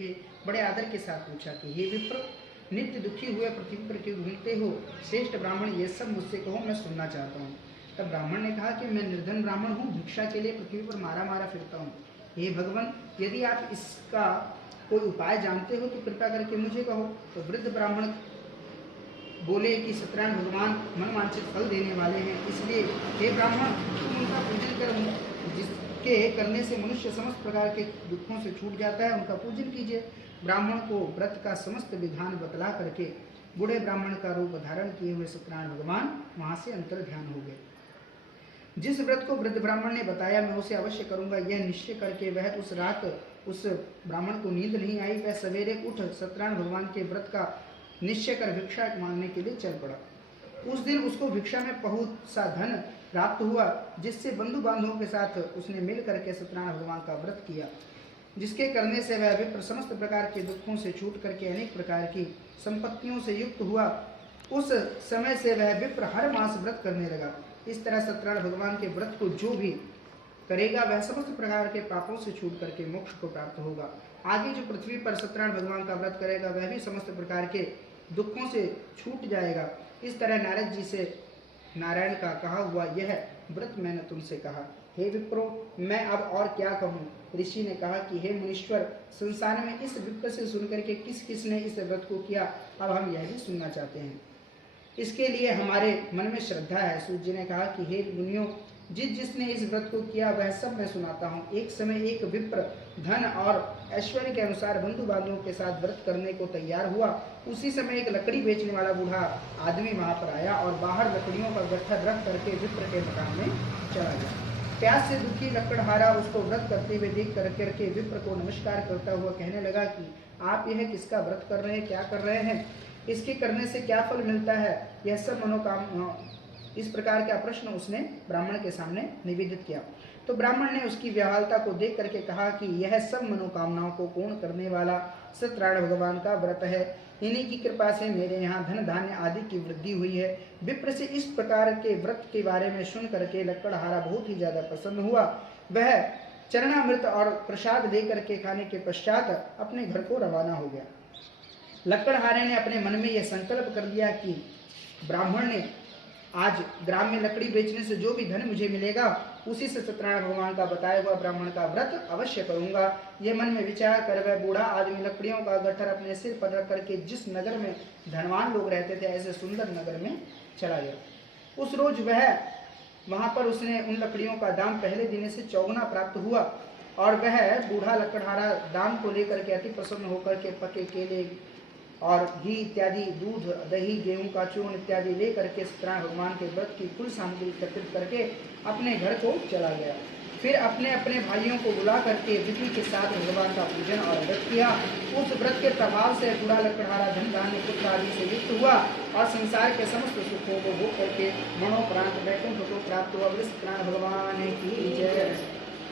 करके बड़े आदर के साथ पूछा कि हे विप्र, नित्य दुखी हुए पृथ्वी पर क्यों घूमते हो? श्रेष्ठ ब्राह्मण, ये सब मुझसे कहो, मैं सुनना चाहता हूँ। तब ब्राह्मण ने कहा कि मैं निर्धन ब्राह्मण हूँ, भिक्षा के लिए पृथ्वी पर मारा मारा फिरता हूँ। हे भगवान, यदि आप इसका कोई उपाय जानते हो तो कृपा करके मुझे कहो। तो वृद्ध ब्राह्मण बोले कि सत्यनारायण भगवान मनवांछित फल देने वाले हैं, इसलिए हे ब्राह्मण, तुम उनका पूजन करो, जिसके करने से मनुष्य समस्त प्रकार के दुखों से छूट जाता है, उनका पूजन कीजिए। ब्राह्मण को व्रत का समस्त विधान बतला करके बूढ़े ब्राह्मण का रूप धारण किए हुए सत्यनारायण भगवान वहां से अंतर ध्यान हो गए। जिस व्रत को वृद्ध ब्राह्मण ने बताया मैं उसे अवश्य करूंगा, यह निश्चय करके वह उस रात उस ब्राह्मण को नींद नहीं आई। वह सवेरे उठ सत्यनारायण भगवान के व्रत का निश्चय कर भिक्षा मांगने के लिए चल पड़ा। उस दिन उसको भिक्षा में बहुत सा धन प्राप्त हुआ, जिससे बंधु बांधवों के साथ उसने मिल करके सत्यनारायण भगवान का व्रत किया, जिसके करने से वह विप्र समस्त प्रकार के दुखों से छूट करके अनेक प्रकार की संपत्तियों से युक्त हुआ। उस समय से वह विप्र हर मास व्रत करने लगा। इस तरह सत्यनारायण भगवान के व्रत को जो भी करेगा वह समस्त प्रकार के पापों से छूट करके मोक्ष को प्राप्त होगा। आगे जो पृथ्वी पर सत्यनारायण भगवान का व्रत करेगा वह भी समस्त प्रकार के दुखों से छूट जाएगा। इस तरह नारद जी से नारायण का कहा हुआ यह व्रत मैंने तुमसे कहा। हे विप्रो, मैं अब और क्या कहूँ? ऋषि ने कहा कि हे मुनीश्वर, संसार में इस विप्र से सुनकर के किस किस ने इस व्रत को किया, अब हम यह भी सुनना चाहते हैं। इसके लिए हमारे मन में श्रद्धा है। सूर्य जी ने कहा कि हे मुनियों, जिसने इस व्रत को किया वह सब मैं सुनाता हूँ। एक समय एक विप्र धन और ऐश्वर्य के अनुसार बंधु बांधवों के साथ व्रत करने को तैयार हुआ। उसी समय एक लकड़ी बेचने वाला बूढ़ा आदमी वहां पर आया और बाहर लकड़ियों का गट्ठर रख करके विप्र के मकान में चला गया। प्यास से दुखी लकड़हारा उसको व्रत करते हुए देख करके विप्र को नमस्कार करता हुआ कहने लगा कि आप यह किसका व्रत कर रहे हैं, क्या कर रहे हैं, इसके करने से क्या फल मिलता है? यह सब मनोकामना, इस प्रकार का प्रश्न उसने ब्राह्मण के सामने निवेदित किया। तो ब्राह्मण ने उसकी व्याहलता को देख करके कहा कि यह सब मनोकामनाओं को पूर्ण करने वाला सत्यनारायण भगवान का व्रत है। इन्हीं की कृपा से मेरे यहाँ धन धान्य आदि की वृद्धि हुई है। विप्र से इस प्रकार के व्रत के बारे में सुन करके लकड़हारा बहुत ही ज्यादा प्रसन्न हुआ। वह चरणामृत और प्रसाद लेकर के खाने के पश्चात अपने घर को रवाना हो गया। लकड़हारे ने अपने मन में यह संकल्प कर लिया कि ब्राह्मण ने आज ग्राम में लकड़ी बेचने से जो भी धन मुझे मिलेगा उसी से सत्यनारायण भगवान का बताया हुआ ब्राह्मण का व्रत अवश्य करूंगा। यह मन में विचार कर वह बूढ़ा आदमी लकड़ियों का गट्ठर अपने सिर पर रख करके जिस नगर में धनवान लोग रहते थे ऐसे सुंदर नगर में चला गया। उस रोज वह वहां पर उसने उन लकड़ियों का दाम पहले दिन से चौगुना प्राप्त हुआ और वह बूढ़ा लकड़हारा दाम को लेकर के अति प्रसन्न होकर के पके केले और घी इत्यादि, दूध, दही, गेहूं का चूर्ण इत्यादि ले करके सत्यनारायण भगवान के व्रत की कुल सामग्री एकत्रित करके अपने घर को चला गया। फिर अपने अपने भाइयों को बुला करके विधि के साथ भगवान का पूजन और व्रत किया। उस व्रत के प्रभाव से बूढ़ा लकड़हारा धन धान्य पुत्र आदि से युक्त हुआ और संसार के समस्त सुखों को भोग करके मनोप्रांत वैकुंठ को प्राप्त हुआ। सत्यनारायण भगवान की जय।